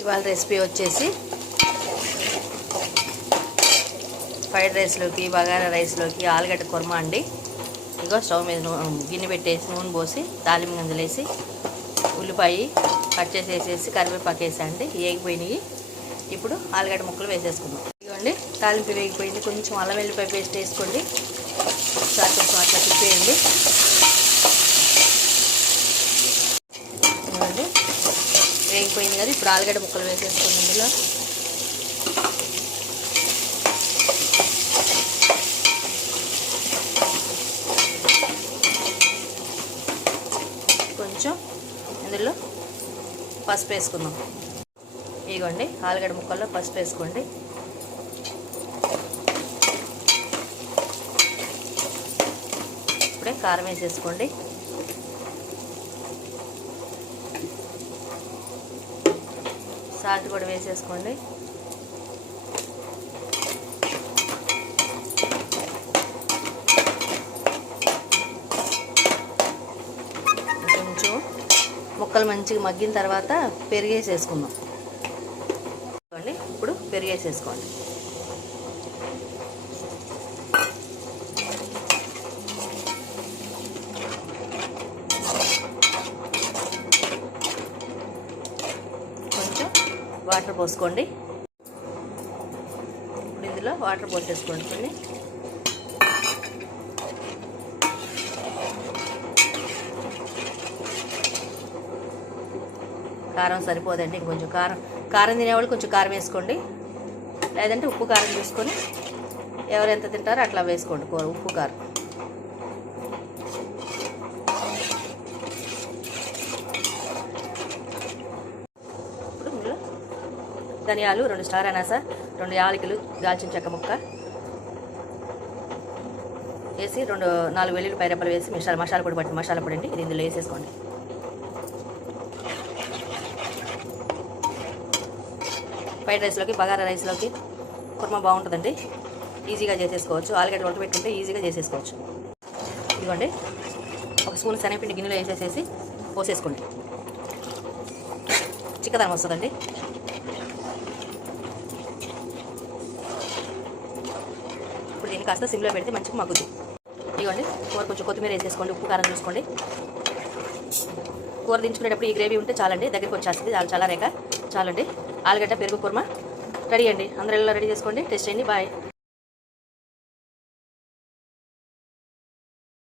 ఇవాళ రెసిపీ వచ్చేసి ఫ్రైడ్ రైస్లోకి బగారా రైస్లోకి ఆలుగడ్డ కుర్మా అండి. ఇగో స్టవ్ మీద గిన్నె పెట్టేసి నూనె పోసి తాలింపు గింజలు వేసి ఉల్లిపాయ కట్ చేసి వేసేసి కరివేపాకు వేసండి. వేగిపోయినాయి. ఇప్పుడు ఆలుగడ్డ ముక్కలు వేసేసుకుందాం. ఇదిగోండి తాలింపు వేగిపోయింది. కొంచెం అల్లం వెల్లిపాయ పేస్ట్ వేసుకోండి. ఒకసారి కొంచెం అట్లా తిప్పేయండి. ఇదిగోండి వేగిపోయింది కదా. ఇప్పుడు ఆలుగడ్డ ముక్కలు వేసేసుకోండి. ఇందులో కొంచెం ఇందులో పసుపు వేసుకుందాం. ఇదిగోండి ఆలుగడ్డ ముక్కల్లో పసుపు వేసుకోండి. ఇప్పుడే కారం వేసేసుకోండి. సాల్ట్ కూడా వేసేసుకోండి. కొంచెం ముక్కలు మంచిగా మగ్గిన తర్వాత పెరిగేసేసుకుందాం. ఇప్పుడు పెరిగేసేసుకోండి. కొంచెం వాటర్ పోసుకోండి. ఇప్పుడు ఇందులో వాటర్ పోసేసుకోండి. కొన్ని కారం సరిపోదండి. ఇంకొంచెం కారం తినేవాళ్ళు కొంచెం కారం వేసుకోండి. లేదంటే ఉప్పు కారం తీసుకొని ఎవరెంత తింటారో అట్లా వేసుకోండి. ఉప్పు కారం ఇప్పుడు ఇందులో ధనియాలు 2 స్టార్ అనాస 2 యాలకులు దాల్చిన చెక్క ముక్క వేసి 4 వెల్లుల్లిపాయ రెబ్బలు వేసి మసాలా పొడి పట్టి మసాలా పొడి అండి. ఇది ఇందులో వేసేసుకోండి. ఫ్రైడ్ రైస్లోకి బగారా రైస్లోకి కుర్మా బాగుంటుందండి. ఈజీగా చేసేసుకోవచ్చు. ఆలుగడ్డ ఉడకబెట్టుకుంటే ఈజీగా చేసేసుకోవచ్చు. ఇదిగోండి 1 స్పూన్ శనగపిండి గిన్నెలో వేసేసేసి పోసేసుకోండి. చిక్కదనం వస్తుందండి. ఇప్పుడు దీన్ని కాస్త సిమ్లో పెడితే మంచిగా మగ్గుతుంది. ఇదిగోండి కూర కొంచెం కొత్తిమీర వేసేసుకోండి. ఉప్పు కారం చూసుకోండి. కూర దించుకునేటప్పుడు ఈ గ్రేవీ ఉంటే చాలండి. దగ్గరికి వచ్చేస్తుంది. చాలా రేఖ చాలండి. ఆలుగడ్డ పెరుగు కుర్మా రెడీ అండి. అందరూ రెడీ చేసుకోండి. టేస్ట్ చేయండి. బాయ్.